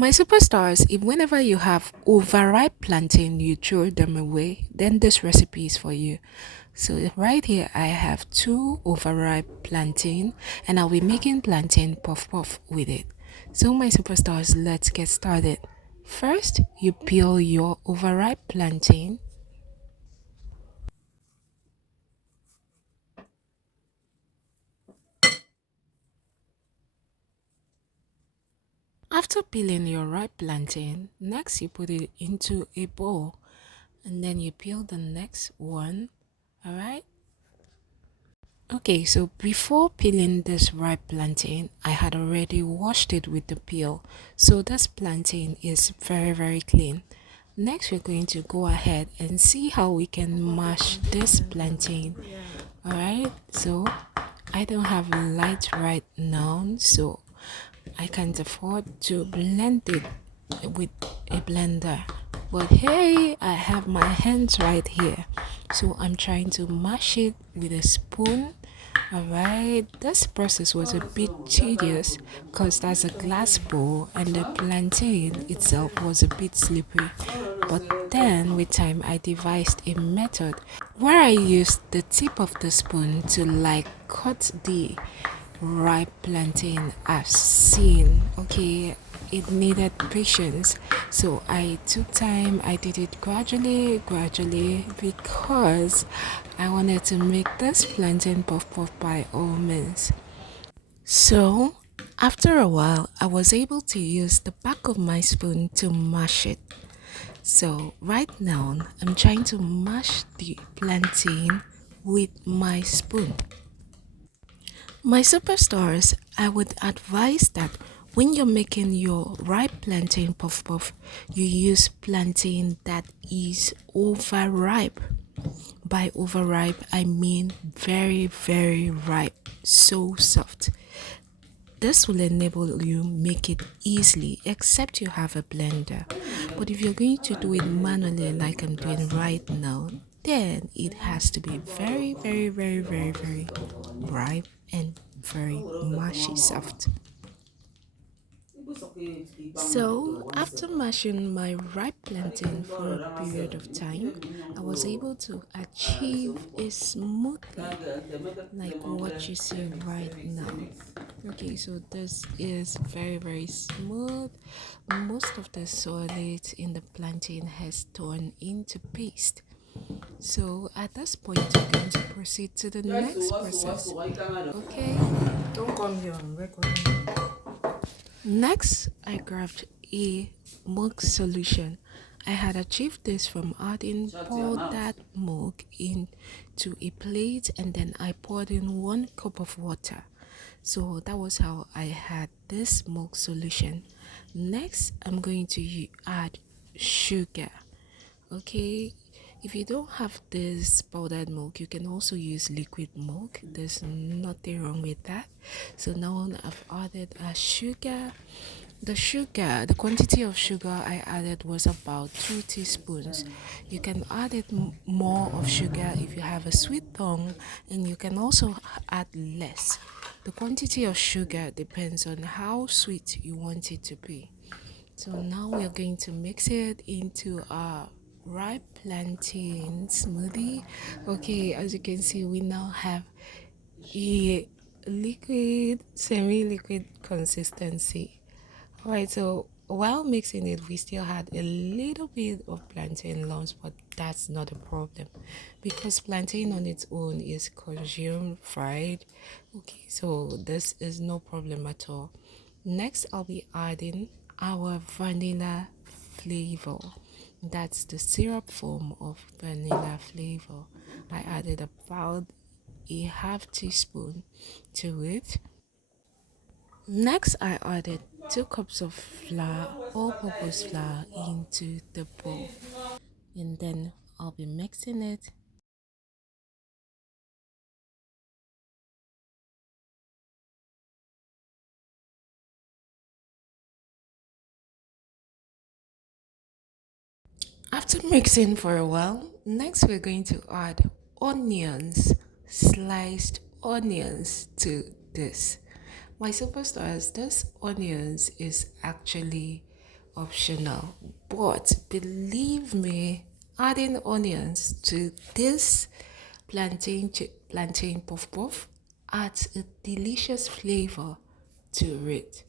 My superstars, if whenever you have overripe plantain, you throw them away, then this recipe is for you. So right here, I have two overripe plantain and I'll be making plantain puff puff with it. So my superstars, let's get started. First, you peel your overripe plantain. After peeling your ripe plantain, next you put it into a bowl and then you peel the next one. All right. Okay, so before peeling this ripe plantain, I had already washed it with the peel. So this plantain is very clean. Next, we're going to go ahead and see how we can mash this plantain. Alright, so I don't have light right now, so I can't afford to blend it with a blender. But hey, I have my hands right here. So I'm trying to mash it with a spoon. Alright, this process was a bit tedious because that's a glass bowl and the plantain itself was a bit slippery. But then with time I devised a method where I used the tip of the spoon to like cut the ripe plantain I've seen. Okay, it needed patience, so I took time. I did it gradually because I wanted to make this plantain puff puff by all means. So after a while I was able to use the back of my spoon to mash it. So right now I'm trying to mash the plantain with my spoon. My superstars, I would advise that when you're making your ripe plantain puff puff, you use plantain that is overripe. By overripe, I mean very ripe, so soft. This will enable you make it easily, except you have a blender. But if you're going to do it manually, like I'm doing right now, then it has to be very ripe and very mushy soft. So, after mashing my ripe plantain for a period of time, I was able to achieve a smoothie like what you see right now. Okay, so this is very smooth. Most of the solid in the plantain has turned into paste. So at this point, we're going to proceed to the next process. Okay. Don't come here, I'm recording. Next, I grabbed a milk solution. I had achieved this from adding poured that milk into a plate and then I poured in 1 cup of water. So that was how I had this milk solution. Next, I'm going to add sugar. Okay, if you don't have this powdered milk, you can also use liquid milk. There's nothing wrong with that. So now I've added a sugar. The quantity of sugar I added was about 2 teaspoons. You can add it more of sugar if you have a sweet tongue, and you can also add less. The quantity of sugar depends on how sweet you want it to be. So now we are going to mix it into our ripe plantain smoothie. Okay, as you can see, we now have a liquid, semi-liquid consistency. Alright, so while mixing it, we still had a little bit of plantain lumps, but that's not a problem because plantain on its own is consumed fried. Okay, so this is no problem at all. Next, I'll be adding our vanilla flavor. That's the syrup form of vanilla flavor. I added about a half teaspoon to it. Next, I added 2 cups of flour, all-purpose flour, into the bowl, and then I'll be mixing it. After mixing for a while, next we're going to add onions, sliced onions to this. My superstars, this onions is actually optional. But believe me, adding onions to this plantain puff puff adds a delicious flavor to it.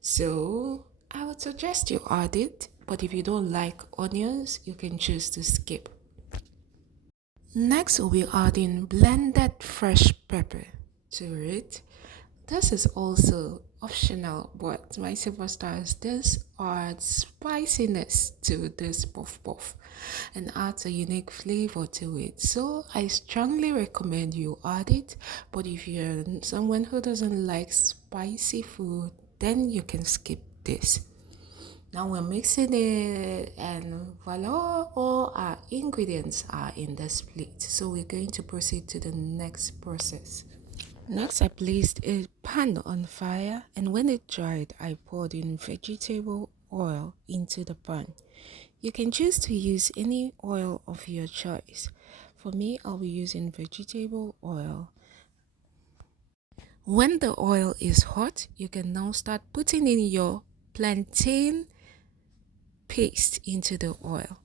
So I would suggest you add it, but if you don't like onions, you can choose to skip. Next, we'll be adding blended fresh pepper to it. This is also optional, but my superstars, this adds spiciness to this puff puff and adds a unique flavor to it. So I strongly recommend you add it. But if you're someone who doesn't like spicy food, then you can skip this. Now we're mixing it, and voila, all our ingredients are in this plate. So we're going to proceed to the next process. Next, I placed a pan on fire, and when it dried, I poured in vegetable oil into the pan. You can choose to use any oil of your choice. For me, I'll be using vegetable oil. When the oil is hot, you can now start putting in your plantain paste into the oil.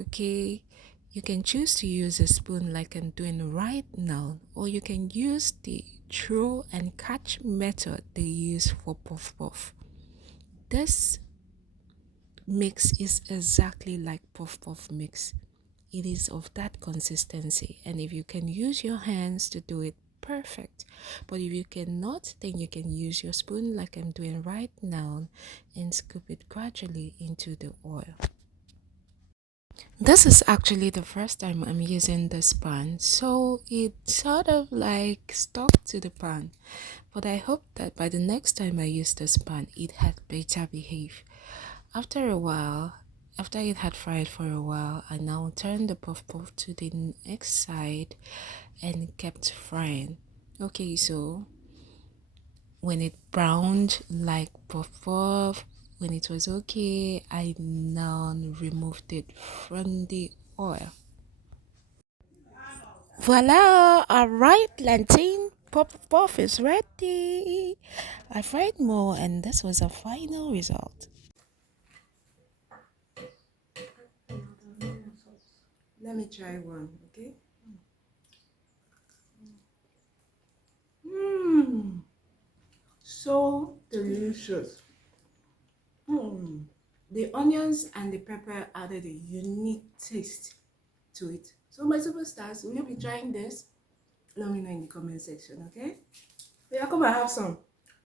Okay, you can choose to use a spoon like I'm doing right now, or you can use the throw and catch method they use for puff puff. This mix is exactly like puff puff mix. It is of that consistency, and if you can use your hands to do it, perfect. But if you cannot, then you can use your spoon like I'm doing right now and scoop it gradually into the oil. This is actually the first time I'm using this pan, so it sort of like stuck to the pan. But I hope that by the next time I use this pan, it had better behave. After a while, after it had fried for a while, I now turned the puff puff to the next side and kept frying. Okay, so when it browned like puff puff, when it was okay, I now removed it from the oil. Voila, our right plantain puff puff is ready. I fried more, and this was a final result. Let me try one, okay? Mmm, so delicious. Mmm. The onions and the pepper added a unique taste to it. So my superstars, will you be trying this? Let me know in the comment section, okay? Yeah, come and have some.